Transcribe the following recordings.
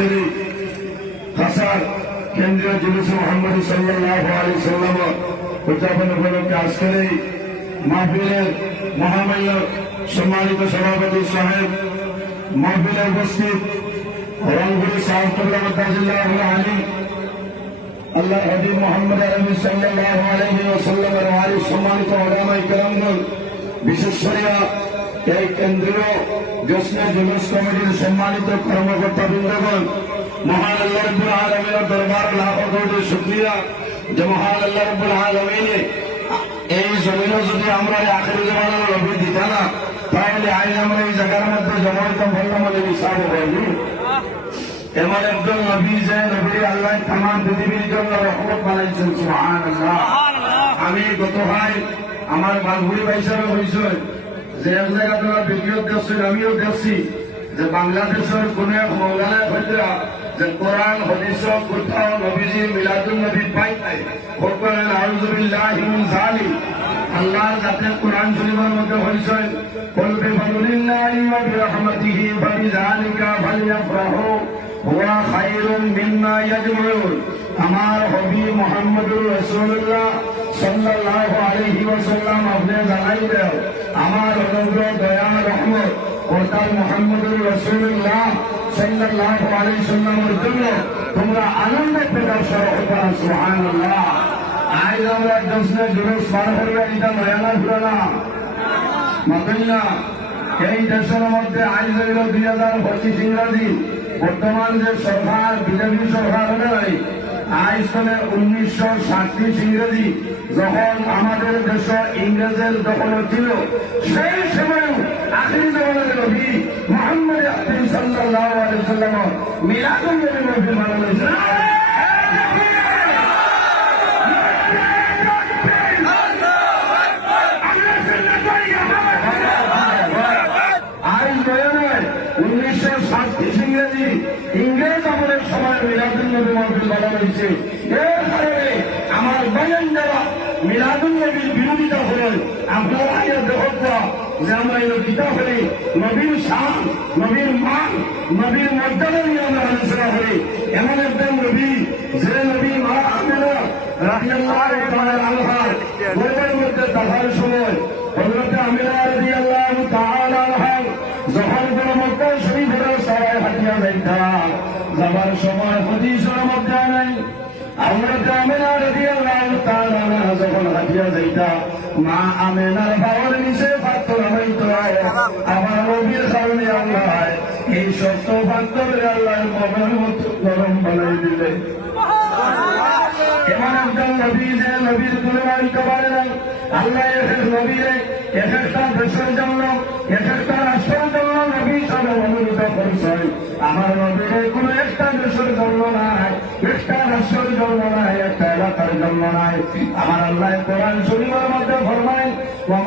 আজকেরই খাসার কেন্দ্রীয় জুলুসে মোহাম্মদ সাল্লাল্লাহু আলাইহি সাল্লাম উদযাপন উপলক্ষে আজকের এই মাহফিলের মহামান্য সম্মানিত সভাপতি সাহেব, মাহফিলে উপস্থিত রংপুরি সাহেব আলী আল্লাহ হাবিব মোহাম্মদ আরবি সাল্লাল্লাহু আলাইহি ওয়াসাল্লামের ওয়ারিস সম্মানিত উলামায়ে কেরামগণ, বিশেষ করে এই কেন্দ্রীয় জশ্নে জুলুস কমিটির সম্মানিত কর্মকর্তাবৃন্দগণ, মহান আল্লাহ রাব্বুল আলামিনের দরবার লাখো কোটি শুকরিয়া যে মহান আল্লাহ রাব্বুল আলামিনে এই জমিনে যদি আমরা আখির জামানার নবী দিতা না, তাহলে আজ আমরা এই জায়গার মধ্যে জমা হইতাম বললাম বলে হিসাব হয়নি। এমন একজন নবী যে নবী আল্লাহ তামাম পৃথিবীর জন্য রহমত বানাইছেন, সুবহানাল্লাহ। আমি গত ভাই আমার বালগুড়ি ভাই সাহেব হয়েছে যে এক জায়গা তোরা ভিডিও দেখছেন, আমিও দেখছি যে বাংলাদেশের কোন এক মৌলানা হইতরা যে কোরআন হাদিস কোথাও নবীজি মিলাদুন নবী পাই নাই, বলেন আউযুবিল্লাহি মিন যালিক। আল্লাহ যাতে কোরআন শরীফের মধ্যে হইছেন কুল বিফাদলিল্লাহি ওয়া বিরহমাতিহি ফাবিযালিকা ফালইফরাহু হুয়া খায়রুম মিম্মা ইয়াজমাউন। আমার হাবিব মুহাম্মদুর রাসূলুল্লাহ সাল্লাল্লাহু আলাইহি ওয়াসাল্লাম আপনি জানাই দেও আমার অনুগ্রহ দয়া রহমত অর্থাৎ মুহাম্মদুর রাসূলুল্লাহ সাল্লাল্লাহু আলাইহি ওয়াসাল্লামের জন্য তোমরা আনন্দ প্রকাশ করো, সুবহানাল্লাহ। আজ আমরা জশ্নে জুলুস পার করবে, এটা নয়ানা পুরানা মাতই না। এই দেশের মধ্যে আজ হইল 2025 ইংরাজি, বর্তমান যে সরকার বিজেপি সরকার হলে নাই, আজ চলে 1937 ইংরেজি। যখন আমাদের দেশ ইংরেজের দখল ছিল, সেই সময় আখির জামানার নবী মুহাম্মদ আকরাম সাল্লাল্লাহু আলাইহি ওয়াসাল্লাম মিলাদুন নবী মাহফিল বানানো হয়েছে। ইংরেজ আমলের সময় মিলাদুন নবী মাহফিল বানানো হয়েছে। এর কারণে আমার বয়ান দেওয়া মিলাদুন নবীর বিরোধিতা করে আপনারা দেখা যে আমরা এই কিতাব করি নবীর শান, নবীর মান, নবীর মর্যাদা নিয়ে আমরা আলোচনা করি। এমন একদম নবী যে নবী মা আমেনা রাদিয়াল্লাহু তাআলা আনহার গর্ভের মধ্যে থাকার সময় হযরত আমেনা রাদিয়াল্লাহু তাআলা আনহা যখন কোন মক্কা শরীফের সবাই হাতিয়া যাইতা যাবার সময় হাদিসের মধ্যে নাই হযরত আমেনা রাদিয়াল্লাহু তাআলা আনহা যখন হাতিয়া যাইতা মা আমেনার বাবার নিচে পাথর হইতো। আমার নবীর কারণে আল্লাহ এই সত্য বান্ধবের আল্লাহ মনের মতো গরম বানাই দিলে। এমন একজন নবী যে নবীর তুলনা দিতে পারে না। আল্লাহ এক নবীরে এক একটা দেশের জন্য, এক একটা রাষ্ট্রের জন্য নবী হিসাবে মনোনীত করছেন। আমার নবীর কোন একটা দেশের জন্য নাই, একটা রাষ্ট্রের জন্য নাই, একটা এলাকার জন্য নাই। আমার আল্লাহ কোরআন শরীফের মধ্যে ফরমায় ওয়া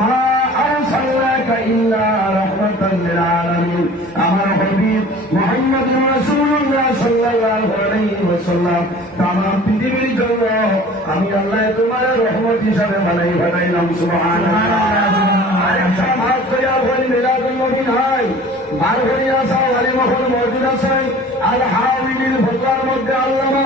আরসালনাকা ইল্লা রাহমাতাল লিল আলামিন। আমার হাবিব মুহাম্মদ রাসূলুল্লাহ সাল্লাল্লাহু আলাইহি ওয়াসাল্লাম তামাম পৃথিবীর জন্য আমি আল্লাহ তোমার রহমত হিসাবে বানাইলাম, সুবহানাল্লাহ। আরেকটা ভাগ করে বলি মিলাদুন নবী নাই, বার করে আসা ওয়ালি মহল মওজুদ আছে। আল হাওয়াইল ফতোয়ার মধ্যে আল্লামা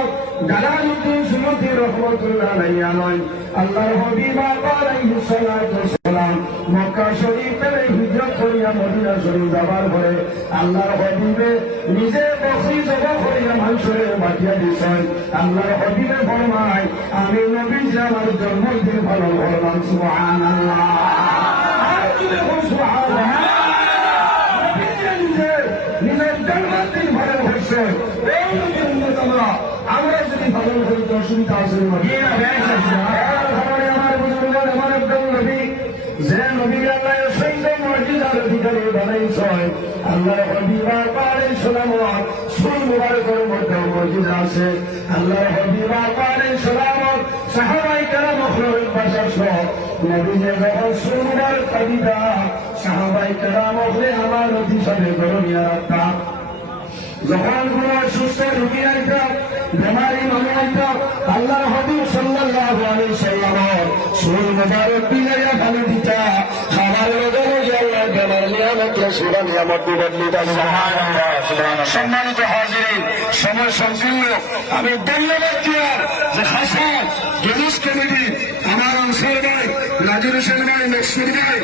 জালালউদ্দিন সুয়ুতী রাহমাতুল্লাহ আলাইহি নয় আল্লাহর হাবিব আলাইহিস সালাতু ওয়াসসালাম মক্কা শরীফে হিজরত করিয়া মদিনা শরীফ যাবার পরে আল্লাহর হাবিবে নিজে বকরি জবা করিয়া মানুষের বাটিয়া দিয়েছেন। আল্লাহর হাবিবে ফরমায় আমি নবী যে আমার জন্মদিন পালন করলাম, সুবহানাল্লাহ। আমরা যদি পালন করি তো অসুবিধা আছে আমার বুজুর্গের এমন একজন নবী যে নবী আল্লাহ সৈন্য মর্যাদার অধিকারী বানাইছেন। আল্লাহ হাবিব আলাইহিস সালাম সুর মুবারকের মধ্যে মর্যাদা আছে। আল্লাহ হাবিব আলাইহিস সালাম সাহাবায়ে কেরাম খলল বাশার সহ নবী যে যখন সুর মুবারক কবিতা সাহাবায়ে কেরাম হলে আমার অধিসারে গরমিয়া রাখতাম। যখন কোন সুস্থ রোগী আইতাম, বেমারি মানুষ আইতাম, আল্লাহ হাবিব সাল্লাল্লাহু আলাইহি সাল্লাম সুর মুবারক বিলাইয়া খালি দিতা। খাবার লগে লগে আল্লাহ আমার নিয়ামত রসিবা নিয়ামত বদলি দান। সম্মানিত হাজিরিন, সময় সংকীর্ণ, আমি ধন্যবাদ দিয়ার যে হাসান জুলুস কমিটি আমার অংশের ভাই নাজির হোসেন ভাই, নকসুর ভাই,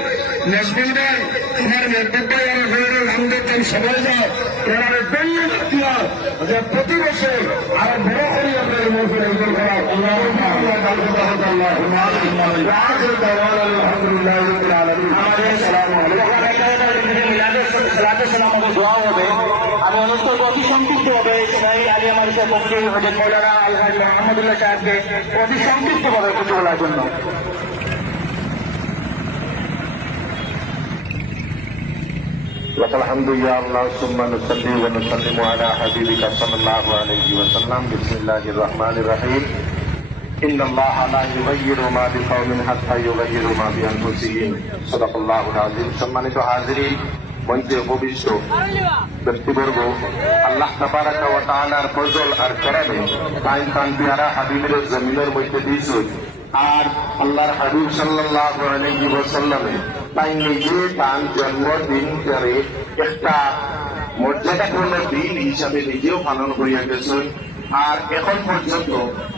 নজরুল ভাই, আমার মেহবুব ভাই, আমার হইরুল হামদের সবাই যায় এনারে ধন্যবাদ দিয়ার যে প্রতি বছর আরো বড় করে আমরা এই মৌসুমে আয়োজন করা। আমি অনুষ্ঠ অতি সংক্ষিপ্ত হবে আলিয়া মারিসা কমিটি মৌলানা আলহাজ মোহাম্মদুল্লাহ সাহেবকে অতি সংক্ষিপ্ত ভাবে কিছু বলার জন্য। لك الحمد يا الله ثم نصلي ونسلم على حبيبك صلى الله عليه وسلم. بسم الله الرحمن الرحيم. إن الله لا يغير ما بقوم حتى يغيروا ما بأنفسهم. صدق الله العظيم. সম্মানিত হাজিরিন, মঞ্চে উপবিষ্ট ব্যক্তিবর্গ, আল্লাহ তাবারাকা ওয়া তাআলার ফজল আর করমে তাই তান পিয়ারা হাবিবের জমিনের মধ্যে দিয়েছে। আর আল্লাহর হাবিব সাল্লাল্লাহু আলাইহি ওয়াসাল্লামে তাই নিজে তার জন্মদিন করে একটা মর্যাদাপূর্ণ দিন হিসাবে নিজেও পালন করিয়া গেছেন। আর এখন পর্যন্ত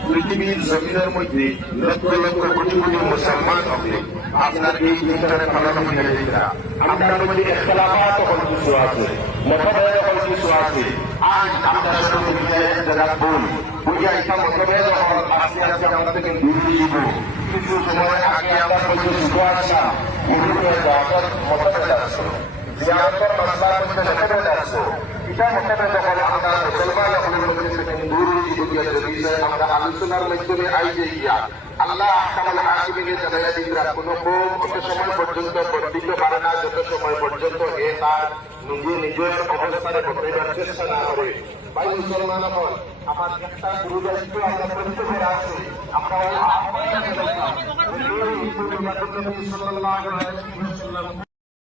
পৃথিবীর জমিনের মধ্যে লক্ষ লক্ষ কোটি কোটি মুসলমান হবে আপনার এই দিনটারে পালন করিয়া দিতা। আপনার মধ্যে ইখতিলাফাত হল কিছু আছে, মতভেদ হল কিছু আছে। আজ আমরা সবাই মিলে একটা রাখুন বুঝে একটা মতভেদ হল আস্তে আস্তে আমরা থেকে দূর দিব। কিছু সময় আগে আমরা মধ্যে শুরু আসলাম মতভেদ আছে, জিয়ারতের মাসলার মধ্যে মতভেদ আছে। এটা মতভেদ হল আমরা মুসলমান হলের মধ্যে থেকে দূর বিষয়ে আমরা আলোচনার মাধ্যমে আইজে গিয়া আল্লাহ আহকামুল হাকিমিনের জানাইয়া দিনরা কোনো কত সময় পর্যন্ত বর্ধিত পারে না, যত সময় পর্যন্ত এ তার নিজের অবস্থানে বদলাইবার চেষ্টা না করে। ভাই মুসলমান হল, আমার একটা গুরু দায়িত্ব আমরা প্রত্যেকের আছে। আমরা